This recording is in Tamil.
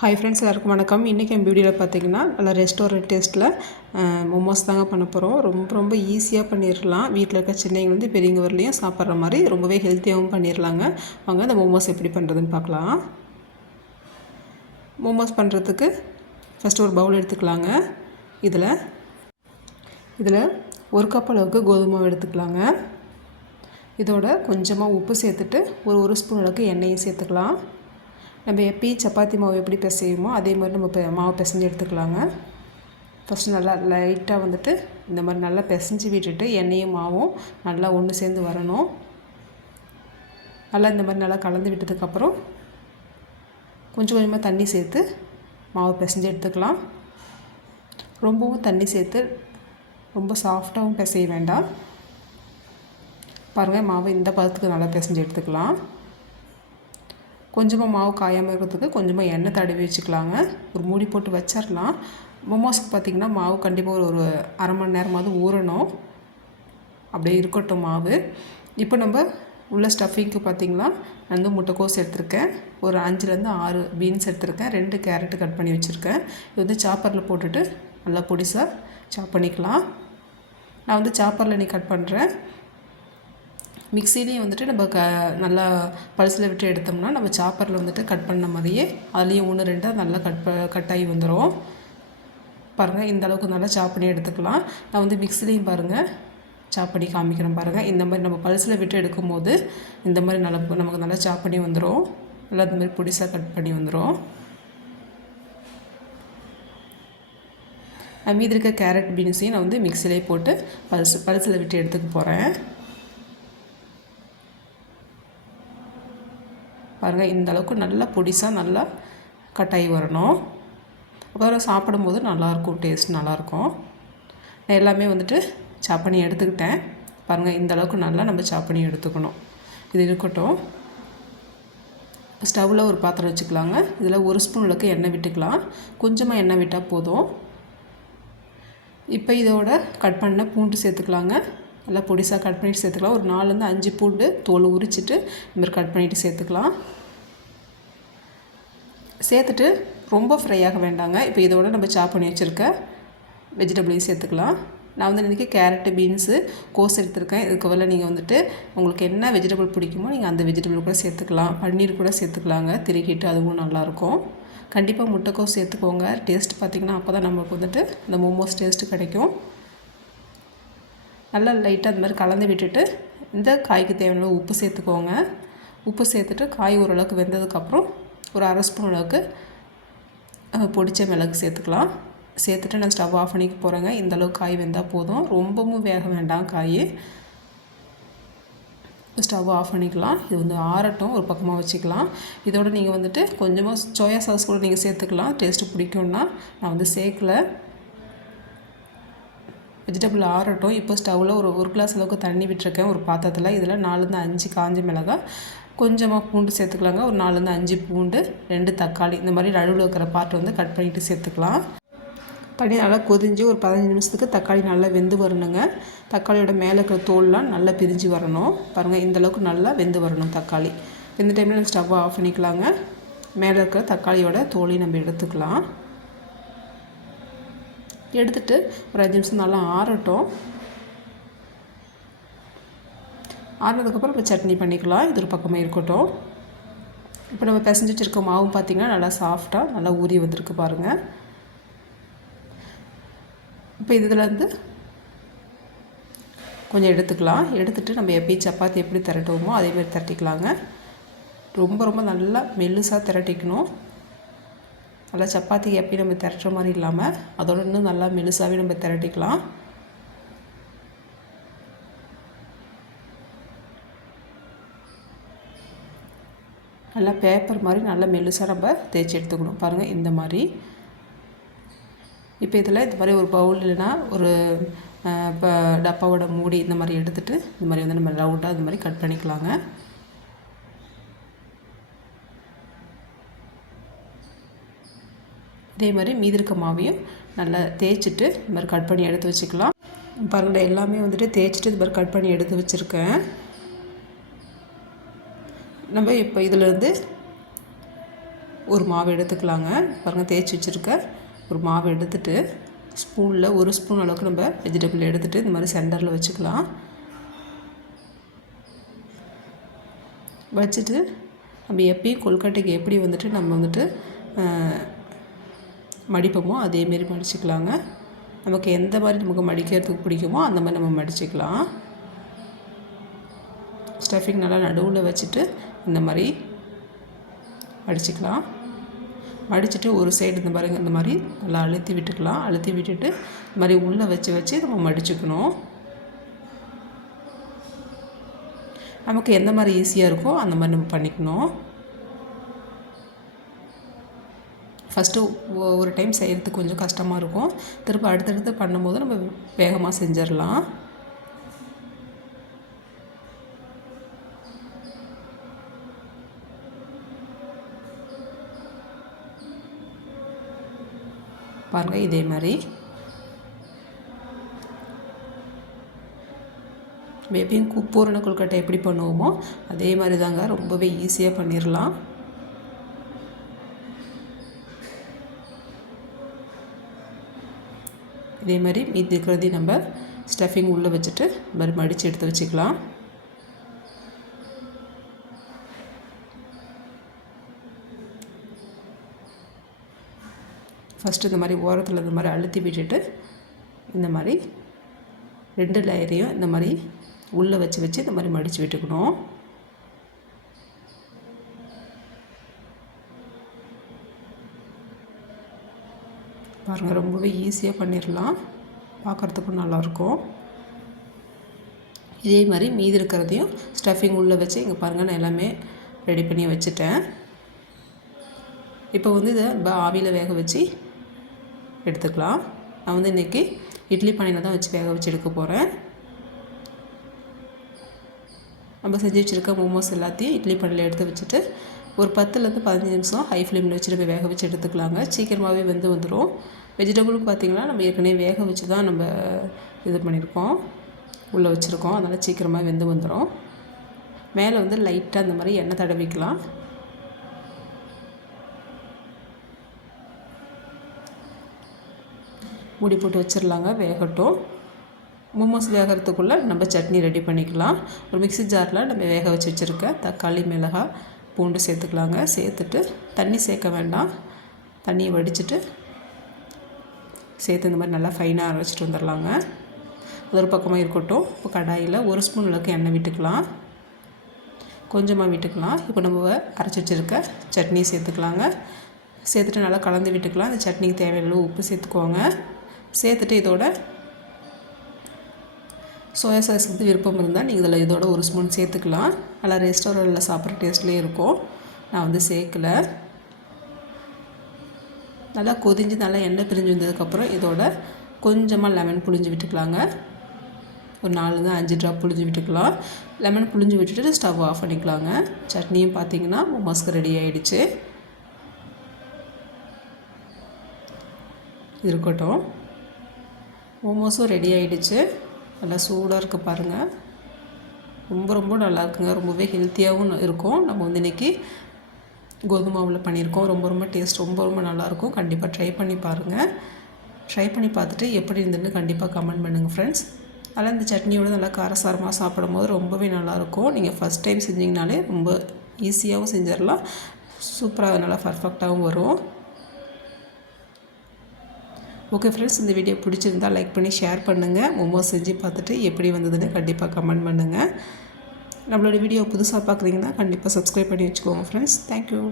ஹாய் ஃப்ரெண்ட்ஸ் எல்லாருக்கும் வணக்கம். இன்றைக்கி என் வீடியோவில் பார்த்தீங்கன்னா நல்லா ரெஸ்டாரண்ட் டேஸ்ட்டில் மோமோஸ் தாங்க பண்ண போகிறோம் ரொம்ப ரொம்ப ஈஸியாக பண்ணிடலாம் வீட்டில் இருக்க சின்னவங்கலேருந்து பெரியவங்க வரலையும் சாப்பிட்ற மாதிரி ரொம்பவே ஹெல்த்தியாகவும் பண்ணிடலாங்க வாங்க அந்த மோமோஸ் எப்படி பண்ணுறதுன்னு பார்க்கலாம் மோமோஸ் பண்ணுறதுக்கு ஃபஸ்ட்டு ஒரு பவுல் எடுத்துக்கலாங்க. இதில் இதில் ஒரு கப் அளவுக்கு கோதுமை எடுத்துக்கலாங்க. இதோட கொஞ்சமாக உப்பு சேர்த்துட்டு ஒரு ஒரு ஸ்பூன் அளவுக்கு எண்ணெயும் சேர்த்துக்கலாம். நம்ம எப்பயும் சப்பாத்தி மாவு எப்படி பிசையுமோ அதே மாதிரி நம்ம மாவு பிசைஞ்சு எடுத்துக்கலாங்க. ஃபஸ்ட்டு நல்லா லைட்டாக வந்துட்டு இந்த மாதிரி நல்லா பிசைஞ்சு விட்டுட்டு எண்ணெயும் மாவும் நல்லா ஒன்று சேர்ந்து வரணும். நல்லா இந்த மாதிரி நல்லா கலந்து விட்டதுக்கப்புறம் கொஞ்சம் கொஞ்சமாக தண்ணி சேர்த்து மாவு பிசைஞ்சு எடுத்துக்கலாம். ரொம்பவும் தண்ணி சேர்த்து ரொம்ப சாஃப்டாகவும் பிசைய வேண்டாம். பாருங்கள் மாவு இந்த பதத்துக்கு நல்லா பிசைஞ்சு எடுத்துக்கலாம். கொஞ்சமாக மாவு காயாமல் இருக்கிறதுக்கு கொஞ்சமாக எண்ணெய் தடவி வச்சுக்கலாங்க. ஒரு மூடி போட்டு வச்சிடலாம் மொமோஸ்க்கு பார்த்திங்கன்னா மாவு கண்டிப்பாக ஒரு ஒரு அரை மணி நேரமாவது ஊறணும். அப்படியே இருக்கட்டும் மாவு. இப்போ நம்ம உள்ள ஸ்டஃபிங்க்கு பார்த்திங்கன்னா நான் வந்து முட்டைக்கோஸ் எடுத்திருக்கேன். ஒரு அஞ்சுலேருந்து ஆறு பீன்ஸ் எடுத்திருக்கேன். ரெண்டு கேரட்டு கட் பண்ணி வச்சுருக்கேன். இது வந்து சாப்பரில் போட்டுட்டு நல்லா பொடிசாக சாப் பண்ணிக்கலாம். நான் வந்து சாப்பரில் நீ கட் பண்ணுறேன் மிக்சிலையும் வந்துட்டு நம்ம க நல்லா பல்ஸில் விட்டு எடுத்தோம்னா நம்ம சாப்பரில் வந்துட்டு கட் பண்ண மாதிரியே அதுலேயும் ஒன்று ரெண்டாக நல்லா கட் ப கட் ஆகி வந்துடும் பாருங்கள் இந்த அளவுக்கு நல்லா சாப் பண்ணி எடுத்துக்கலாம். நான் வந்து மிக்சிலையும் பாருங்கள் சாப் பண்ணி காமிக்கிறேன் பாருங்கள் இந்த மாதிரி நம்ம பல்ஸில் விட்டு எடுக்கும்போது இந்த மாதிரி நல்லா நமக்கு நல்லா சாப் பண்ணி வந்துடும் நல்லா இந்த மாதிரி பொடிசாக கட் பண்ணி வந்துடும் மீதி இருக்க கேரட் பீன்ஸையும் நான் வந்து மிக்சிலே போட்டு பல்ஸ் பல்ஸில் விட்டு எடுத்துக்க போகிறேன் பாருங்கள் இந்த அளவுக்கு நல்லா பொடிசாக நல்லா கட்டாயி வரணும். அப்புறம் சாப்பிடும்போது நல்லாயிருக்கும் டேஸ்ட் நல்லாயிருக்கும் நான் எல்லாமே வந்துட்டு சாப் பண்ணி எடுத்துக்கிட்டேன். பாருங்கள் இந்த அளவுக்கு நல்லா நம்ம சாப் பண்ணி எடுத்துக்கணும். இது இருக்கட்டும். ஸ்டவ்வில் ஒரு பாத்திரம் வச்சுக்கலாங்க. இதில் ஒரு ஸ்பூன் அளவுக்கு எண்ணெய் விட்டுக்கலாம். கொஞ்சமாக எண்ணெய் விட்டால் போதும். இப்போ இதோட கட் பண்ண பூண்டு சேர்த்துக்கலாங்க. நல்லா பொடிசாக கட் பண்ணிவிட்டு சேர்த்துக்கலாம். ஒரு நாலுலேருந்து அஞ்சு பூண்டு தோல் உரிச்சிட்டு இந்த மாதிரி கட் பண்ணிவிட்டு சேர்த்துக்கலாம். சேர்த்துட்டு ரொம்ப ஃப்ரை ஆக வேண்டாங்க. இப்போ இதோட நம்ம சாப் பண்ணி வச்சுருக்க வெஜிடபிளையும் சேர்த்துக்கலாம். நான் வந்து இன்றைக்கி கேரட்டு பீன்ஸு கோஸ் எடுத்திருக்கேன். இதுக்கு பதில் நீங்கள் வந்துட்டு உங்களுக்கு என்ன வெஜிடபிள் பிடிக்குமோ நீங்கள் அந்த வெஜிடபிள் கூட சேர்த்துக்கலாம். பன்னீர் கூட சேர்த்துக்கலாங்க. திருக்கிட்டு அதுவும் நல்லாயிருக்கும். கண்டிப்பாக முட்டைக்கோஸ் சேர்த்துக்கோங்க. டேஸ்ட் பார்த்திங்கன்னா அப்போ தான் நம்மளுக்கு வந்துட்டு இந்த மோமோஸ் டேஸ்ட்டு கிடைக்கும். நல்லா லைட்டாக அந்த மாதிரி கலந்து விட்டுட்டு இந்த காய்க்கு தேவையான உப்பு சேர்த்துக்கோங்க. உப்பு சேர்த்துட்டு காய் ஓரளவுக்கு வெந்ததுக்கப்புறம் ஒரு அரை ஸ்பூன் அளவுக்கு பொடிச்ச மிளகு சேர்த்துக்கலாம். சேர்த்துட்டு நான் ஸ்டவ் ஆஃப் பண்ணிக்க போகிறேங்க இந்தளவுக்கு காய் வெந்தால் போதும். ரொம்பவும் வேக வேண்டாம் காய். ஸ்டவ் ஆஃப் பண்ணிக்கலாம். இது வந்து ஆறட்டும். ஒரு பக்கமாக வச்சுக்கலாம். இதோடு நீங்கள் வந்துட்டு கொஞ்சமாக சோயா சாஸ் கூட நீங்கள் சேர்த்துக்கலாம். டேஸ்ட்டு பிடிக்கும்னா நான் வந்து சேர்க்கலை. வெஜிடபிள் ஆறட்டும். இப்போ ஸ்டவ்வில் ஒரு ஒரு கிளாஸ் அளவுக்கு தண்ணி விட்டுருக்கேன். ஒரு பாத்திரத்தில். இதில் நாலுலேருந்து அஞ்சு காஞ்ச மிளகாய். கொஞ்சமாக பூண்டு சேர்த்துக்கலாங்க. ஒரு நாலுலேருந்து அஞ்சு பூண்டு ரெண்டு தக்காளி. இந்த மாதிரி நடுவில் இருக்கிற பாட்டு வந்து கட் பண்ணிவிட்டு சேர்த்துக்கலாம். தண்ணி நல்லா கொதிஞ்சு ஒரு பதினஞ்சு நிமிஷத்துக்கு தக்காளி நல்லா வெந்து வரணுங்க. தக்காளியோட மேலே இருக்கிற தோல்லாம் நல்லா பிரிஞ்சு வரணும். பாருங்கள் இந்தளவுக்கு நல்லா வெந்து வரணும் தக்காளி. இந்த டைமில் ஸ்டவ்வை ஆஃப் பண்ணிக்கலாங்க. மேலே இருக்கிற தக்காளியோட தோலையும் நம்ம எடுத்துக்கலாம். எடுத்துகிட்டு ஒரு அஞ்சு நிமிஷம் நல்லா ஆறட்டும். ஆறினதுக்கப்புறம் இப்போ சட்னி பண்ணிக்கலாம். இது ஒரு பக்கமாக இருக்கட்டும். இப்போ நம்ம பிசைஞ்சு வச்சுருக்க மாவும் பார்த்திங்கன்னா நல்லா சாஃப்டாக நல்லா ஊறி வந்திருக்கு பாருங்கள் இப்போ இதுலேருந்து கொஞ்சம் எடுத்துக்கலாம். எடுத்துகிட்டு நம்ம எப்பயும் சப்பாத்தி எப்படி திரட்டுவோமோ அதேமாதிரி திரட்டிக்கலாங்க. ரொம்ப ரொம்ப நல்லா மெல்லுசாக திரட்டிக்கணும். நல்லா சப்பாத்தி எப்படி நம்ம திரட்டுற மாதிரி இல்லாமல் அதோட இன்னும் நல்லா மெலுசாகவே நம்ம திரட்டிக்கலாம். நல்லா பேப்பர் மாதிரி நல்லா மெலுசாக நம்ம தேய்ச்சி எடுத்துக்கணும். பாருங்கள் இந்த மாதிரி. இப்போ இதில் இது மாதிரி ஒரு பவுல் இல்லைன்னா ஒரு இப்போ டப்பாவோட மூடி இந்த மாதிரி எடுத்துகிட்டு இந்த மாதிரி வந்து நம்ம ரவுண்டாக இந்த மாதிரி கட் பண்ணிக்கலாங்க. இதே மாதிரி மீதி இருக்க மாவையும் நல்லா தேய்ச்சிட்டு இது மாதிரி கட் பண்ணி எடுத்து வச்சுக்கலாம். பாருங்கள் எல்லாமே வந்துட்டு தேய்ச்சிட்டு இது மாதிரி கட் பண்ணி எடுத்து வச்சுருக்கேன். நம்ம இப்போ இதிலேருந்து ஒரு மாவு எடுத்துக்கலாங்க. பாருங்கள் தேய்ச்சி வச்சுருக்க ஒரு மாவு எடுத்துட்டு ஸ்பூனில் ஒரு ஸ்பூன் அளவுக்கு நம்ம வெஜிடபிள் எடுத்துகிட்டு இந்த மாதிரி சென்டரில் வச்சுக்கலாம். வச்சுட்டு நம்ம எப்பயும் கொல்கட்டைக்கு எப்படி வந்துட்டு நம்ம வந்துட்டு மடிப்போமோ அதேமாரி மடிச்சுக்கலாங்க. நமக்கு எந்த மாதிரி நமக்கு மடிக்கிறதுக்கு பிடிக்குமோ அந்த மாதிரி நம்ம மடிச்சுக்கலாம். ஸ்டஃபிங் நல்லா நடுவில் வச்சுட்டு இந்த மாதிரி மடிச்சுக்கலாம். மடிச்சுட்டு ஒரு சைடு இந்த மாதிரி இந்த மாதிரி நல்லா அழுத்தி விட்டுக்கலாம். அழுத்தி விட்டுட்டு இந்த மாதிரி உள்ளே வச்சு வச்சு நம்ம மடிச்சுக்கணும். நமக்கு எந்த மாதிரி ஈஸியாக இருக்கோ அந்த மாதிரி நம்ம பண்ணிக்கணும். ஃபஸ்ட்டு ஒரு டைம் செய்கிறதுக்கு கொஞ்சம் கஷ்டமாக இருக்கும். திரும்ப அடுத்தடுத்து பண்ணும்போது நம்ம வேகமாக செஞ்சிடலாம் பாருங்கள் இதே மாதிரி எப்பயும் பூரண கொழுக்கட்டை எப்படி பண்ணுவோமோ அதே மாதிரி தாங்க ரொம்பவே ஈஸியாக பண்ணிடலாம் இதே மாதிரி மீதி இருக்கிறதையும் நம்ம ஸ்டஃபிங் உள்ளே வச்சுட்டு இந்த மாதிரி மடித்து எடுத்து வச்சுக்கலாம். ஃபஸ்ட்டு இந்த மாதிரி ஓரத்தில் இந்த மாதிரி அழுத்தி விட்டுட்டு இந்த மாதிரி ரெண்டு லேயரையும் இந்த மாதிரி உள்ளே வச்சு வச்சு இந்த மாதிரி மடித்து விட்டுக்கணும். பாருங்கள் ரொம்பவே ஈஸியாக பண்ணிடலாம் பார்க்குறதுக்கும் நல்லாயிருக்கும் இதே மாதிரி மீதி இருக்கிறதையும் ஸ்டஃபிங் உள்ளே வச்சு இங்கே பாருங்கள் நான் எல்லாமே ரெடி பண்ணி வச்சுட்டேன். இப்போ வந்து இதை ஆவியில் வேக வச்சு எடுத்துக்கலாம். நான் வந்து இன்றைக்கி இட்லி பானையில் தான் வச்சு வேக வச்சு எடுக்க போகிறேன் நம்ம செஞ்சு வச்சுருக்க மோமோஸ் எல்லாத்தையும் இட்லி பானையில் எடுத்து வச்சுட்டு ஒரு பத்துலேருந்து பதினஞ்சு நிமிஷம் ஹை ஃப்ளேமில் வச்சு நம்ம வேக வச்சு எடுத்துக்கலாங்க. சீக்கிரமாகவே வெந்து வந்துடும் வெஜிடபிளும் பார்த்திங்கன்னா நம்ம ஏற்கனவே வேக வச்சு தான் நம்ம இது பண்ணியிருக்கோம். உள்ளே வச்சுருக்கோம். அதனால் சீக்கிரமாக வெந்து வந்துடும் மேலே வந்து லைட்டாக அந்த மாதிரி எண்ணெய் தடவிக்கலாம். மூடி போட்டு வச்சிடலாங்க வேகட்டும். மோமோஸ் வேகிறதுக்குள்ளே நம்ம சட்னி ரெடி பண்ணிக்கலாம். ஒரு மிக்சி ஜாரில் நம்ம வேக வச்சு வச்சுருக்க தக்காளி மிளகாய் பூண்டு சேர்த்துக்கலாங்க. சேர்த்துட்டு தண்ணி சேர்க்க வேண்டாம். தண்ணியை வடிச்சிட்டு சேர்த்து இந்த மாதிரி நல்லா ஃபைனாக அரைச்சிட்டு வந்துடலாங்க அது ஒரு பக்கமாக இருக்கட்டும். இப்போ கடாயில் ஒரு ஸ்பூன் அளவுக்கு எண்ணெய் விட்டுக்கலாம். கொஞ்சமாக விட்டுக்கலாம். இப்போ நம்ம அரைச்சி வச்சுருக்க சட்னி சேர்த்துக்கலாங்க. சேர்த்துட்டு நல்லா கலந்து விட்டுக்கலாம். அந்த சட்னிக்கு தேவையான உப்பு சேர்த்துக்கோங்க. சேர்த்துட்டு இதோட சோயா சாஸ் வந்து விருப்பம் இருந்தால் நீங்கள் இதில் இதோட ஒரு ஸ்பூன் சேர்த்துக்கலாம். நல்லா ரெஸ்டாரண்ட்டில் சாப்பிட்ற டேஸ்ட்லேயே இருக்கும். நான் வந்து சேர்க்கலை. நல்லா கொதிஞ்சு நல்லா எண்ணெய் பிரிஞ்சு வந்ததுக்கப்புறம் இதோட கொஞ்சமாக லெமன் புழிஞ்சு விட்டுக்கலாங்க. ஒரு நாலுலேருந்து அஞ்சு ட்ராப் புழிஞ்சு விட்டுக்கலாம். லெமன் புழிஞ்சு விட்டுட்டு ஸ்டவ் ஆஃப் பண்ணிக்கலாங்க. சட்னியும் பார்த்தீங்கன்னா மோமோஸ்க்கு ரெடி ஆகிடுச்சு இருக்கட்டும். மோமோஸும் ரெடி ஆகிடுச்சு நல்லா சூடாக இருக்குது பாருங்கள் ரொம்ப ரொம்ப நல்லா இருக்குங்க. ரொம்பவே ஹெல்த்தியாகவும் இருக்கும். நம்ம வந்து இன்றைக்கி கோதுமை மாவில் பண்ணியிருக்கோம். ரொம்ப ரொம்ப டேஸ்ட் ரொம்ப ரொம்ப நல்லாயிருக்கும் கண்டிப்பாக ட்ரை பண்ணி பாருங்கள் ட்ரை பண்ணி பார்த்துட்டு எப்படி இருந்துன்னு கண்டிப்பாக கமெண்ட் பண்ணுங்கள் ஃப்ரெண்ட்ஸ் அதில் இந்த சட்னியோடு நல்லா காரசாரமாக சாப்பிடும் போது ரொம்பவே நல்லாயிருக்கும் நீங்கள் ஃபஸ்ட் டைம் செஞ்சிங்கனாலே ரொம்ப ஈஸியாகவும் செஞ்சிடலாம். சூப்பராக நல்லா பர்ஃபெக்டாகவும் வரும். ஓகே ஃப்ரெண்ட்ஸ் இந்த வீடியோ பிடிச்சிருந்தால் லைக் பண்ணி ஷேர் பண்ணுங்கள் மோமோஸ் செஞ்சு பார்த்துட்டு எப்படி வந்ததுன்னு கண்டிப்பாக கமெண்ட் பண்ணுங்கள் நம்மளோட வீடியோ புதுசாக பார்க்குறீங்கன்னா கண்டிப்பாக சப்ஸ்கிரைப் பண்ணி வச்சுக்கோங்க ஃப்ரெண்ட்ஸ் தேங்க்யூ